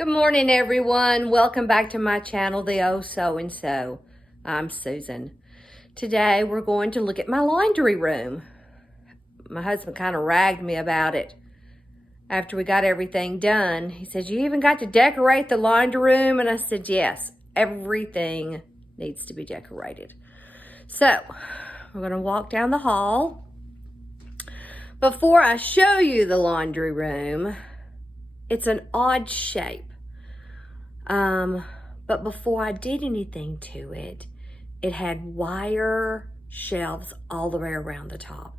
Good morning, everyone. Welcome back to my channel, The Oh So and So. I'm Susan. Today, we're going to look at my laundry room. My husband kind of ragged me about it after we got everything done. He said, "You even got to decorate the laundry room?" And I said, "Yes, everything needs to be decorated." So, we're going to walk down the hall. Before I show you the laundry room, it's an odd shape. But before I did anything to it, it had wire shelves all the way around the top.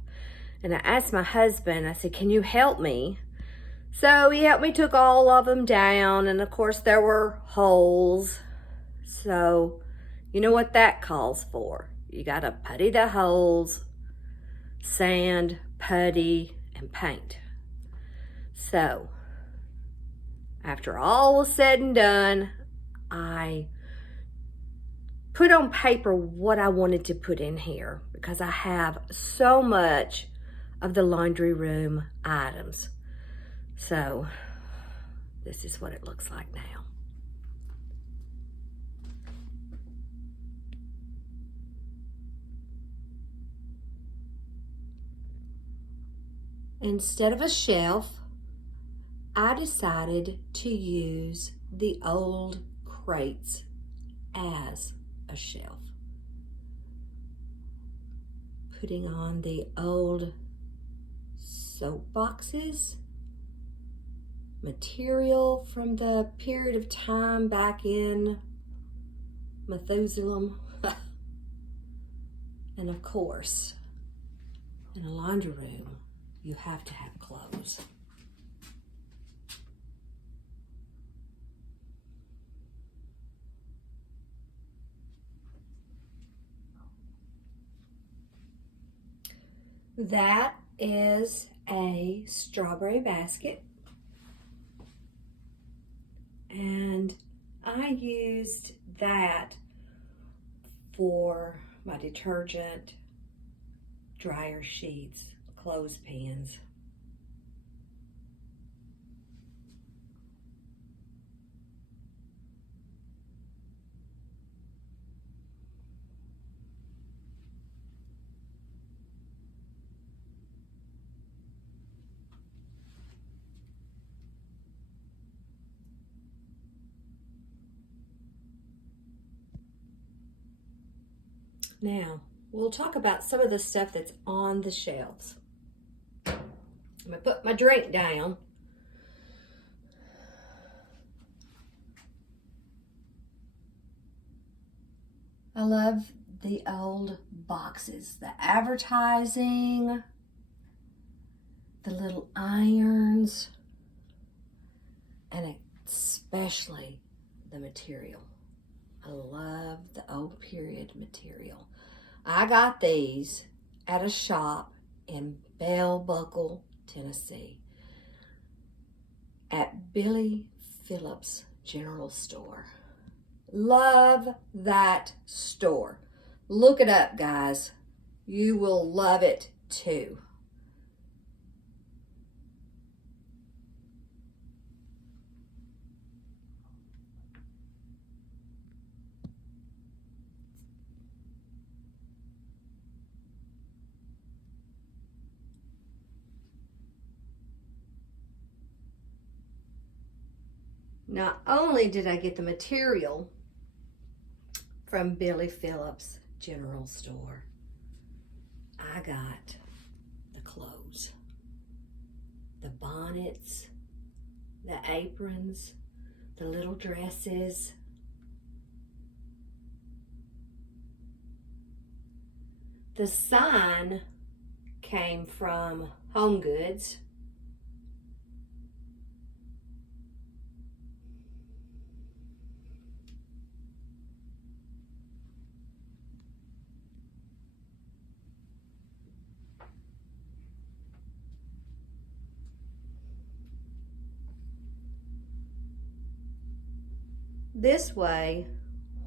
And I asked my husband, I said, "Can you help me?" So he helped me, took all of them down, and of course there were holes. So you know what that calls for. You gotta putty the holes, sand, putty, and paint. So after all was said and done, I put on paper what I wanted to put in here because I have so much of the laundry room items. So this is what it looks like now. Instead of a shelf, I decided to use the old crates as a shelf. Putting on the old soap boxes, material from the period of time back in Methuselah. And of course, in a laundry room, you have to have clothes. That is a strawberry basket. And I used that for my detergent, dryer sheets, clothespins. Now, we'll talk about some of the stuff that's on the shelves. I'm gonna put my drink down. I love the old boxes, the advertising, the little irons, and especially the material. I love the old period material. I got these at a shop in Bell Buckle, Tennessee, at Billy Phillips General Store. Love that store. Look it up, guys. You will love it too. Not only did I get the material from Billy Phillips General Store, I got the clothes, the bonnets, the aprons, the little dresses. The sign came from Home Goods. This way,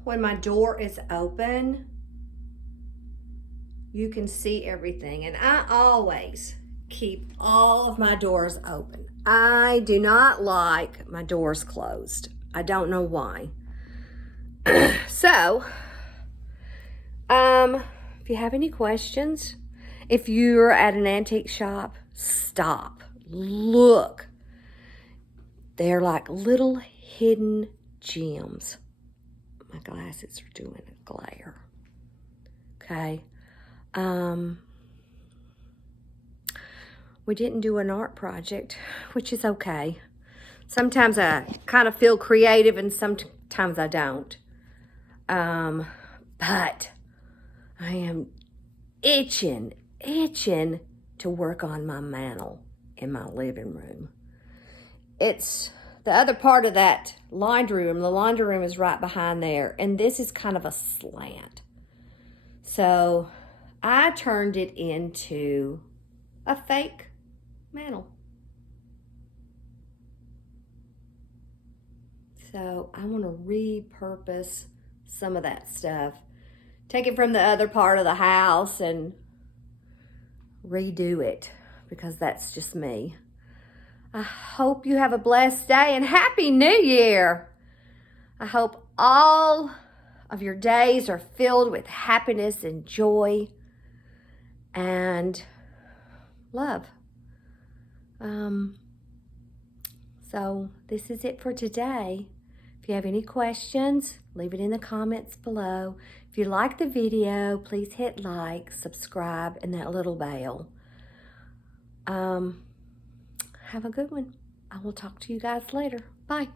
when my door is open, you can see everything. And I always keep all of my doors open. I do not like my doors closed. I don't know why. So, if you have any questions, if you're at an antique shop, stop, look. They're like little hidden gems. My glasses are doing a glare. Okay. We didn't do an art project, which is okay. Sometimes I kind of feel creative and sometimes I don't. But I am itching to work on my mantle in my living room. It's the other part of that laundry room. The laundry room is right behind there, and this is kind of a slant. So I turned it into a fake mantle. So I want to repurpose some of that stuff. Take it from the other part of the house and redo it, because that's just me. I hope you have a blessed day and Happy New Year. I hope all of your days are filled with happiness and joy and love. So this is it for today. If you have any questions, leave it in the comments below. If you like the video, please hit like, subscribe, and that little bell. Have a good one. I will talk to you guys later. Bye.